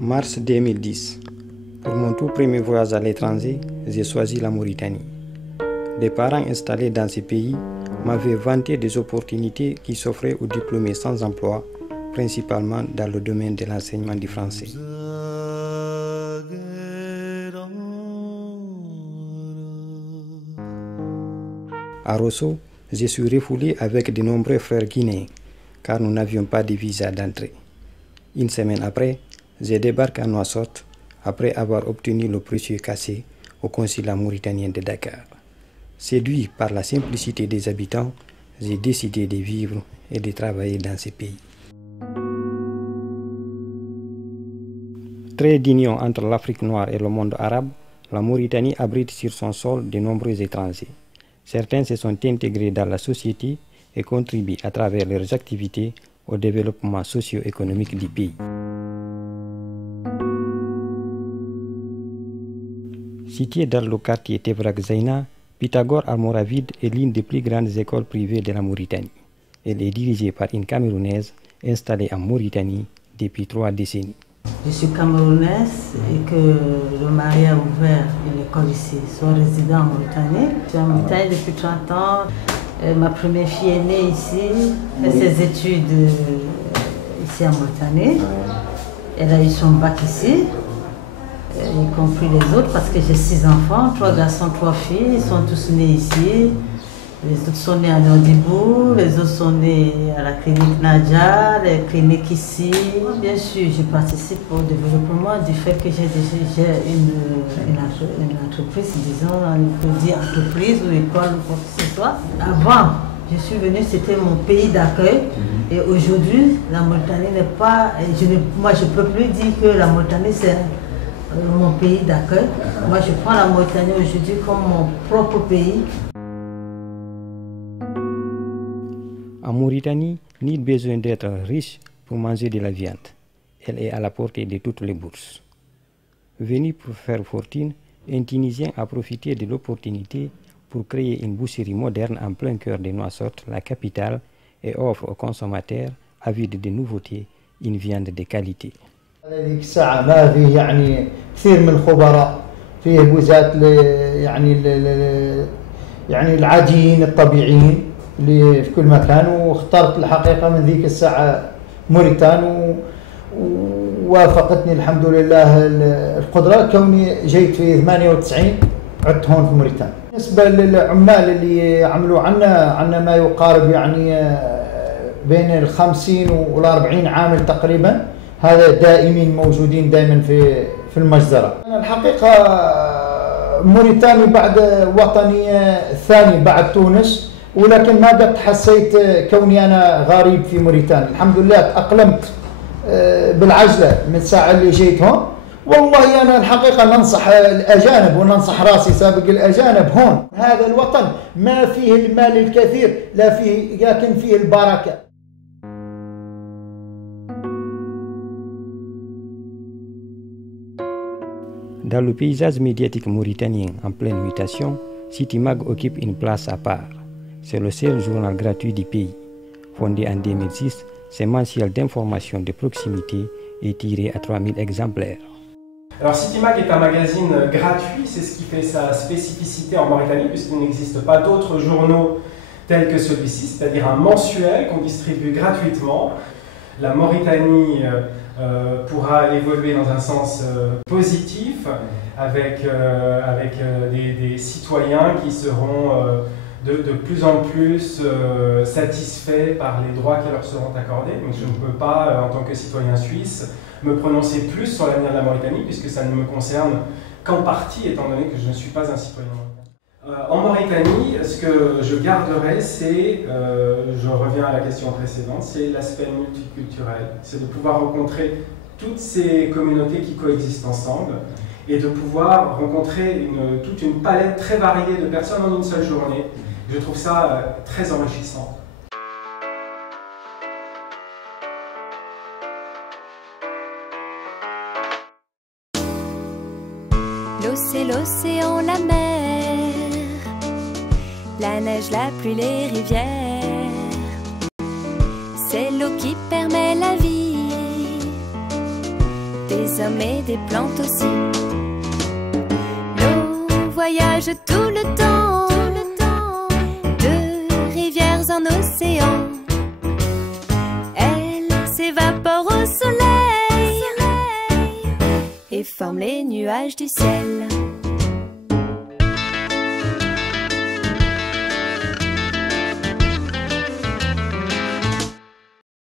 Mars 2010. Pour mon tout premier voyage à l'étranger, j'ai choisi la Mauritanie. Des parents installés dans ce pays m'avaient vanté des opportunités qui s'offraient aux diplômés sans emploi, principalement dans le domaine de l'enseignement du français. À Rosso, je suis refoulé avec de nombreux frères guinéens, car nous n'avions pas de visa d'entrée. Une semaine après, je débarque à Nouakchott après avoir obtenu le précieux cachet au consulat mauritanien de Dakar. Séduit par la simplicité des habitants, j'ai décidé de vivre et de travailler dans ce pays. Trait d'union entre l'Afrique noire et le monde arabe, la Mauritanie abrite sur son sol de nombreux étrangers. Certains se sont intégrés dans la société et contribuent à travers leurs activités au développement socio-économique du pays. Située dans le quartier Tevrak Zaina, Pythagore Almoravide est l'une des plus grandes écoles privées de la Mauritanie. Elle est dirigée par une Camerounaise installée en Mauritanie depuis 3 décennies. Je suis camerounaise et que le mari a ouvert une école ici, soit résident en Mauritanie. Je suis en Mauritanie depuis 30 ans. Ma première fille est née ici, fait ses études ici en Mauritanie. Elle a eu son bac ici, y compris les autres parce que j'ai 6 enfants, 3 garçons, 3 filles, ils sont tous nés ici. Les autres sont nés à Nordibou, les autres sont nés à la clinique Nadja, les cliniques ici. Bien sûr, je participe au développement du fait que j'ai une entreprise, disons, on peut dire entreprise ou école ou quoi que ce soit. Avant, je suis venue, c'était mon pays d'accueil. Et aujourd'hui, la Mauritanie n'est pas... moi, je ne peux plus dire que la Mauritanie, c'est mon pays d'accueil. Moi, je prends la Mauritanie aujourd'hui comme mon propre pays. En Mauritanie, nul besoin d'être riche pour manger de la viande. Elle est à la portée de toutes les bourses. Venu pour faire fortune, un Tunisien a profité de l'opportunité pour créer une boucherie moderne en plein cœur de Nouakchott, la capitale, et offre aux consommateurs, avides de nouveautés, une viande de qualité. هذيك الساعة ما فيه يعني كثير من الخبراء فيه بوزات يعني العاديين الطبيعيين اللي في كل مكان واخترت الحقيقة من ذيك الساعة موريتان ووافقتني الحمد لله القدرة كوني جيت في 98 عدت هون في موريتان. بالنسبة للعمال اللي عملوا عنا ما يقارب يعني بين 50 و40 عامل تقريبا. هذا دائمين موجودين دائما في المجزرة. أنا الحقيقة موريتاني بعد وطني الثاني بعد تونس ولكن ما قد حسيت كوني أنا غريب في موريتانيا. الحمد لله تأقلمت بالعجلة من الساعة اللي جيت هون. والله أنا الحقيقة ننصح الأجانب وننصح راسي سابق الأجانب هون. هذا الوطن ما فيه المال الكثير لكن فيه البركة. Dans le paysage médiatique mauritanien en pleine mutation, Citymag occupe une place à part. C'est le seul journal gratuit du pays. Fondé en 2006, ce mensuel d'information de proximité est tiré à 3000 exemplaires. Alors Citymag est un magazine gratuit, c'est ce qui fait sa spécificité en Mauritanie, puisqu'il n'existe pas d'autres journaux tels que celui-ci, c'est-à-dire un mensuel qu'on distribue gratuitement. La Mauritanie pourra évoluer dans un sens positif avec des citoyens qui seront de plus en plus satisfaits par les droits qui leur seront accordés. Donc je ne peux pas, en tant que citoyen suisse, me prononcer plus sur l'avenir de la Mauritanie puisque ça ne me concerne qu'en partie étant donné que je ne suis pas un citoyen mauritanien. En Mauritanie, ce que je garderai, c'est, je reviens à la question précédente, c'est l'aspect multiculturel. C'est de pouvoir rencontrer toutes ces communautés qui coexistent ensemble et de pouvoir rencontrer toute une palette très variée de personnes en une seule journée. Je trouve ça très enrichissant. L'eau c'est l'océan, la mer, la neige, la pluie, les rivières. C'est l'eau qui permet la vie. Des des hommes et des plantes aussi. L'eau voyage tout le temps, de rivières en océan. Elle s'évapore au soleil et forme les nuages du ciel.